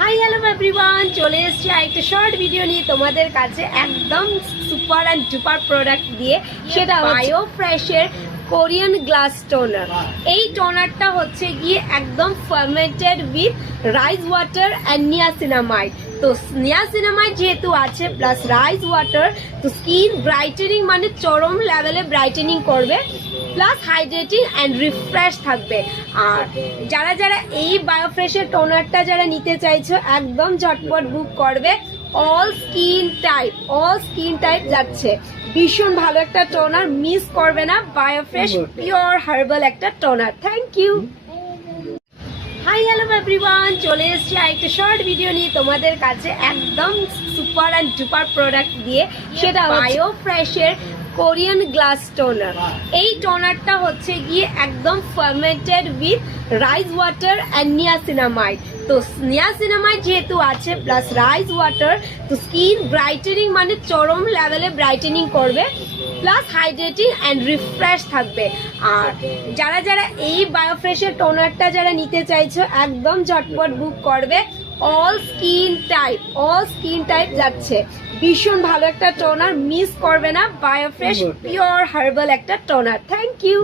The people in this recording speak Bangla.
হাই হ্যালো এভরিওয়ান, চলে এসেছি একটা শর্ট ভিডিও নিয়ে তোমাদের কাছে একদম সুপার অ্যান্ড ডুপার প্রোডাক্ট দিয়ে। সেটা বায়ো ফ্রেশের কোরিয়ান গ্লাস টোনার। এই টোনারটা হচ্ছে গিয়ে একদম fermented with rice water and niacinamide. তো নিয়াসিনামাইড যেহেতু আছে প্লাস রাইস ওয়াটার, তো স্কিন ব্রাইটেনিং মানে চরম লেভেলে ব্রাইটেনিং করবে, প্লাস হাইড্রেটিং অ্যান্ড রিফ্রেশ থাকবে। আর যারা যারা এই বায়োফ্রেশের টোনারটা যারা নিতে চাইছো একদম ঝটপট বুক করবে। অল স্কিন টাইপ যাচ্ছে। ভীষণ ভালো একটা টোনার, মিস করবে না। বায়োফ্রেশ পিওর হার্বাল একটা toner. Thank you. Hi hello everyone, চলে এসেছি একটা শর্ট ভিডিও নিয়ে তোমাদের কাছে একদম সুপার অ্যান্ড ডুপার প্রোডাক্ট দিয়ে। সেটা বায়ো ফ্রেশের কোরিয়ান গ্লাস টোনার। এই টোনারটা হচ্ছে গিয়ে একদম fermented with rice water and niacinamide. তো নিয়াসিনামাইড যেহেতু আছে প্লাস রাইস ওয়াটার, তো স্কিন ব্রাইটেনিং মানে চরম লেভেলে ব্রাইটেনিং করবে, প্লাস হাইড্রেটিং অ্যান্ড রিফ্রেশ থাকবে। আর যারা যারা এই বায়োফ্রেশের টোনারটা যারা নিতে চাইছো একদম ঝটপট বুক করবে। অল স্কিন টাইপ যাচ্ছে। ভীষণ ভালো একটা টোনার, মিস করবে না। বায়োফ্রেশ পিওর হার্বাল একটা টোনার। Thank you.